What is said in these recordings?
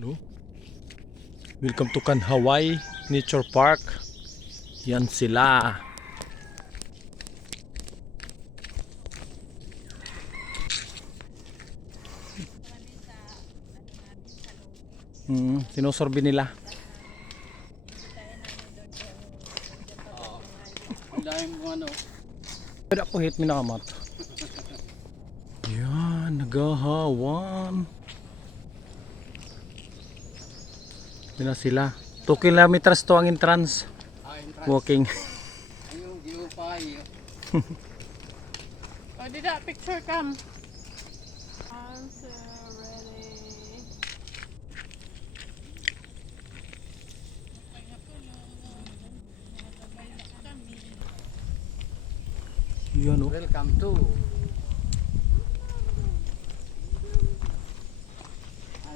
Ano? Welcome to Kanhawai Nature Park. Yan sila. Sinusorbi nila. Dahil mo ano. Pwede ako hit minakamat. Yan, nagahawan. Yan na sila. 2 kilometers to ang entrance. Walking. Ayun, giupay. Oh, did that picture come? Answer ready. Yan oh. Welcome to.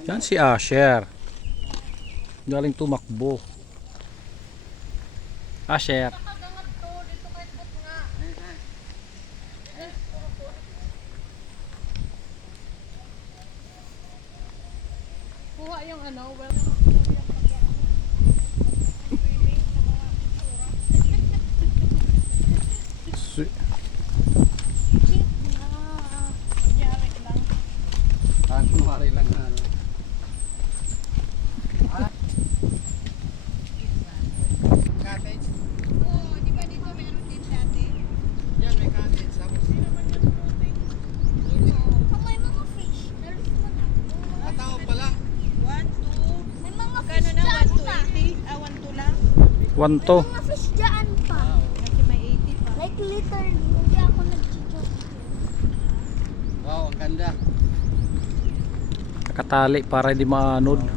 Yan si Asher. Galing tumakbo. Asher. Kuha yung ano, well, nangyari lang. Kunwari lang na ano. Cottage? Oo, di ba dito meron din dati? Yan, may cottage. Tapos Sino man yung floating? May mga fish. Nalis mo na. katao pa lang. 1, 2. May mga Magkano fish na? dyan pa. 120? Ah, 1, 2 lang? 1 to. Mga fish dyan pa. Kasi may 80 pa. Like literally. Hindi ako nag-joke. Wow, ang ganda. Nakatali para hindi maanod. 1,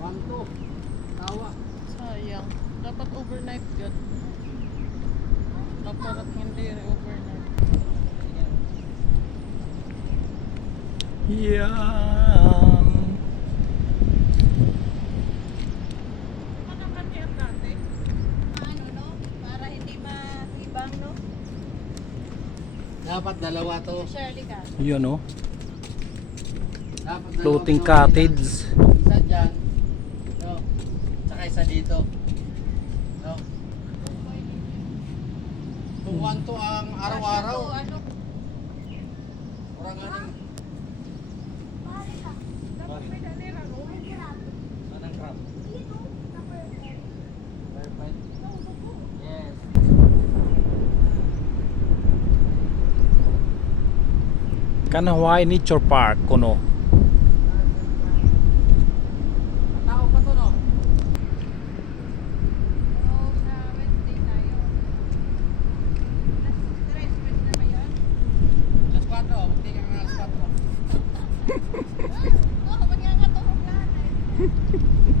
2. Tawa. Sayang. Dapat overnight yun. Dapat hindi overnight. Yan. Manaman yan dati. Ano no? Para hindi matibang no? Dapat dalawa to. Shirley ka. Yan oh. Dapat dalawa Floating to. cottage. Isa dyan. No. Tsaka isa dito. No. Kung 1 to ang araw-araw. Ano? Orang anong. Pare ka. Dapat may dalira no? May crab. Anong crab? Dito. Number 10. Perfect. No, buko. Yes. Kanhawai Nature Park kuno. Tao pa to no? Oo, sa Wednesday tayo. Stress na ba yan? Alas 4. Hindi ka nga alas 4. Oh, magkakatulog lahat eh.